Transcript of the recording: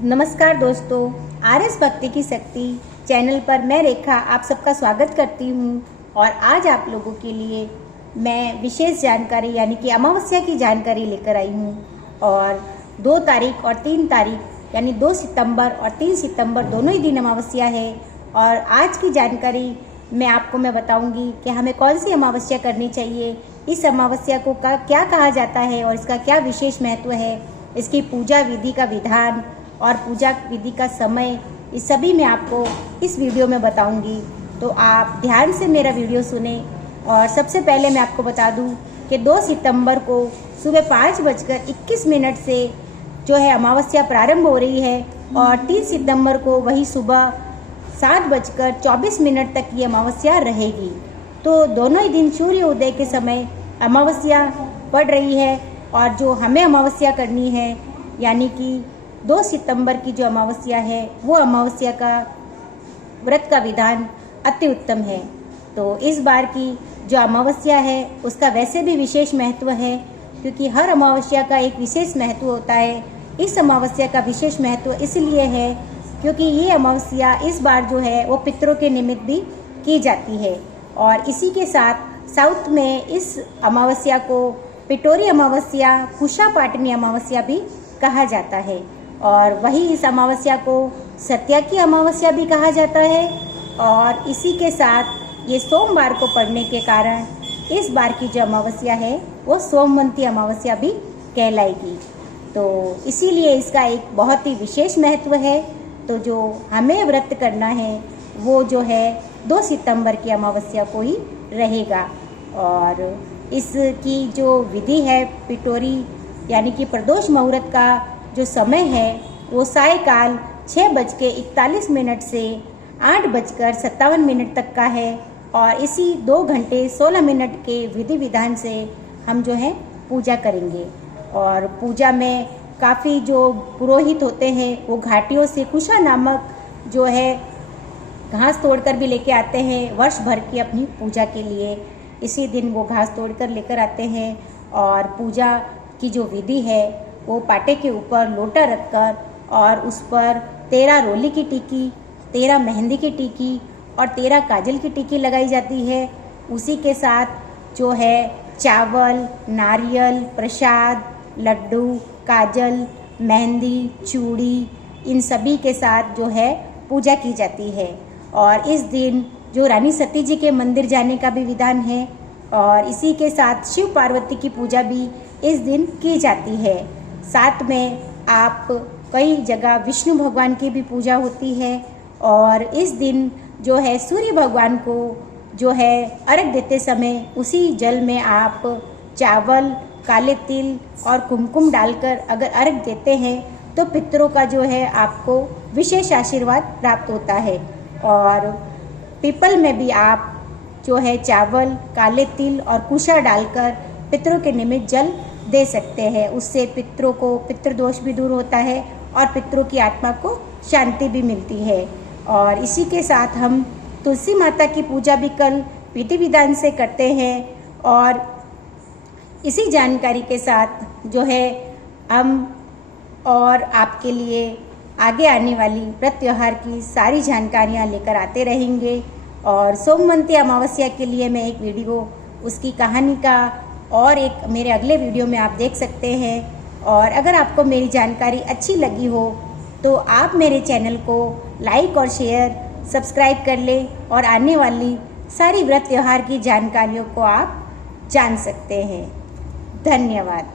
नमस्कार दोस्तों, आरएस भक्ति की शक्ति चैनल पर मैं रेखा आप सबका स्वागत करती हूँ। और आज आप लोगों के लिए मैं विशेष जानकारी यानी कि अमावस्या की जानकारी लेकर आई हूँ। और 2 तारीख और 3 तारीख यानी 2 सितंबर और 3 सितंबर दोनों ही दिन अमावस्या है। और आज की जानकारी मैं बताऊंगी कि हमें कौन सी अमावस्या करनी चाहिए, इस अमावस्या को क्या कहा जाता है और इसका क्या विशेष महत्व है, इसकी पूजा विधि का विधान और पूजा विधि का समय, इस सभी मैं आपको इस वीडियो में बताऊंगी। तो आप ध्यान से मेरा वीडियो सुने। और सबसे पहले मैं आपको बता दूं कि 2 सितंबर को सुबह 5:21 से जो है अमावस्या प्रारंभ हो रही है और 3 सितंबर को वही सुबह 7:24 तक ये अमावस्या रहेगी। तो दोनों ही दिन सूर्य उदय के समय अमावस्या पड़ रही है। और जो हमें अमावस्या करनी है यानी कि 2 सितंबर की जो अमावस्या है वो अमावस्या का व्रत का विधान अति उत्तम है। तो इस बार की जो अमावस्या है उसका वैसे भी विशेष महत्व है, क्योंकि हर अमावस्या का एक विशेष महत्व होता है। इस अमावस्या का विशेष महत्व इसलिए है क्योंकि ये अमावस्या इस बार जो है वो पितरों के निमित्त भी की जाती है। और इसी के साथ साउथ में इस अमावस्या को पिटोरी अमावस्या, कुशा पाटनी अमावस्या भी कहा जाता है। और वही इस अमावस्या को सत्या की अमावस्या भी कहा जाता है। और इसी के साथ ये सोमवार को पड़ने के कारण इस बार की जो अमावस्या है वो सोमवंती अमावस्या भी कहलाएगी। तो इसीलिए इसका एक बहुत ही विशेष महत्व है। तो जो हमें व्रत करना है वो जो है 2 सितंबर की अमावस्या को ही रहेगा। और इसकी जो विधि है पिटोरी यानी कि मुहूर्त का जो समय है वो सायकाल 6:41 से 8:57 तक का है। और इसी 2 घंटे 16 मिनट के विधि विधान से हम जो है पूजा करेंगे। और पूजा में काफ़ी जो पुरोहित होते हैं वो घाटियों से कुशा नामक जो है घास तोड़कर भी लेके आते हैं वर्ष भर की अपनी पूजा के लिए। इसी दिन वो घास तोड़कर लेकर आते हैं। और पूजा की जो विधि है वो पाटे के ऊपर लोटा रखकर और उस पर 13 रोली की टिक्की, 13 मेहंदी की टिक्की और 13 काजल की टिक्की लगाई जाती है। उसी के साथ जो है चावल, नारियल, प्रसाद, लड्डू, काजल, मेहंदी, चूड़ी, इन सभी के साथ जो है पूजा की जाती है। और इस दिन जो रानी सती जी के मंदिर जाने का भी विधान है। और इसी के साथ शिव पार्वती की पूजा भी इस दिन की जाती है। साथ में आप कई जगह विष्णु भगवान की भी पूजा होती है। और इस दिन जो है सूर्य भगवान को जो है अर्घ देते समय उसी जल में आप चावल, काले तिल और कुमकुम डालकर अगर अर्घ देते हैं तो पितरों का जो है आपको विशेष आशीर्वाद प्राप्त होता है। और पीपल में भी आप जो है चावल, काले तिल और कुशा डालकर पितरों के निमित्त जल दे सकते हैं। उससे पितरों को पितृदोष भी दूर होता है और पितरों की आत्मा को शांति भी मिलती है। और इसी के साथ हम तुलसी माता की पूजा भी कल विधि विधान से करते हैं। और इसी जानकारी के साथ जो है हम और आपके लिए आगे आने वाली व्रत त्यौहार की सारी जानकारियाँ लेकर आते रहेंगे। और सोमवंती अमावस्या के लिए मैं एक वीडियो उसकी कहानी का और एक मेरे अगले वीडियो में आप देख सकते हैं। और अगर आपको मेरी जानकारी अच्छी लगी हो तो आप मेरे चैनल को लाइक और शेयर सब्सक्राइब कर लें और आने वाली सारी व्रत त्यौहार की जानकारियों को आप जान सकते हैं। धन्यवाद।